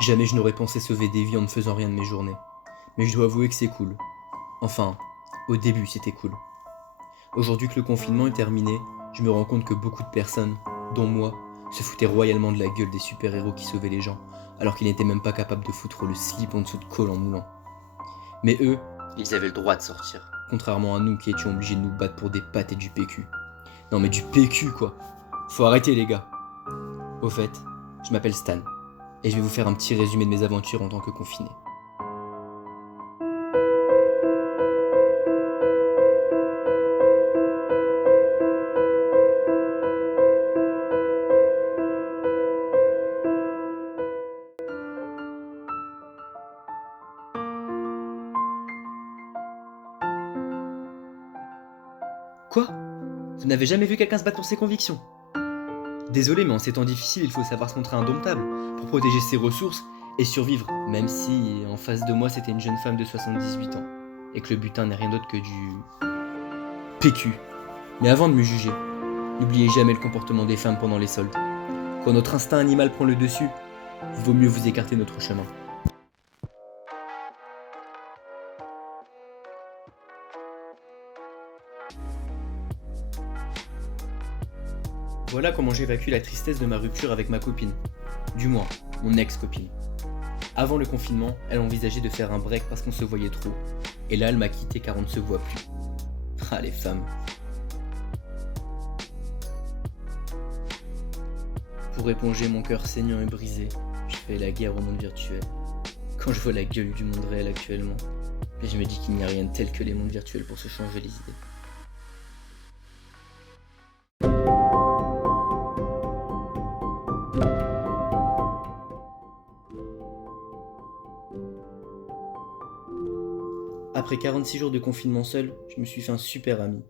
Jamais je n'aurais pensé sauver des vies en ne faisant rien de mes journées. Mais je dois avouer que c'est cool. Enfin, au début c'était cool. Aujourd'hui que le confinement est terminé, je me rends compte que beaucoup de personnes, dont moi, se foutaient royalement de la gueule des super-héros qui sauvaient les gens, alors qu'ils n'étaient même pas capables de foutre le slip en dessous de colle en moulant. Mais eux, ils avaient le droit de sortir. Contrairement à nous qui étions obligés de nous battre pour des pâtes et du PQ. Non mais du PQ quoi. Faut arrêter les gars. Au fait, je m'appelle Stan, et je vais vous faire un petit résumé de mes aventures en tant que confiné. Quoi? Vous n'avez jamais vu quelqu'un se battre pour ses convictions? Désolé, mais en ces temps difficiles, il faut savoir se montrer indomptable pour protéger ses ressources et survivre, même si en face de moi c'était une jeune femme de 78 ans et que le butin n'est rien d'autre que du PQ. Mais avant de me juger, n'oubliez jamais le comportement des femmes pendant les soldes. Quand notre instinct animal prend le dessus, il vaut mieux vous écarter notre chemin. Voilà comment j'évacue la tristesse de ma rupture avec ma copine. Du moins, mon ex-copine. Avant le confinement, elle envisageait de faire un break parce qu'on se voyait trop. Et là, elle m'a quitté car on ne se voit plus. Ah, les femmes. Pour éponger mon cœur saignant et brisé, je fais la guerre au monde virtuel. Quand je vois la gueule du monde réel actuellement, et je me dis qu'il n'y a rien de tel que les mondes virtuels pour se changer les idées. Après 46 jours de confinement seul, je me suis fait un super ami,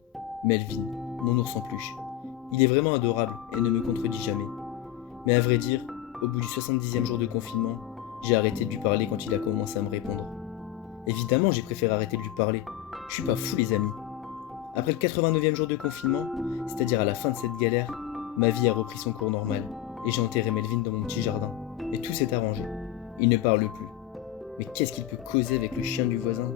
Melvin, mon ours en peluche. Il est vraiment adorable et ne me contredit jamais. Mais à vrai dire, au bout du 70e jour de confinement, j'ai arrêté de lui parler quand il a commencé à me répondre. Évidemment, j'ai préféré arrêter de lui parler. Je suis pas fou les amis. Après le 89e jour de confinement, c'est-à-dire à la fin de cette galère, ma vie a repris son cours normal et j'ai enterré Melvin dans mon petit jardin. Et tout s'est arrangé. Il ne parle plus. Mais qu'est-ce qu'il peut causer avec le chien du voisin?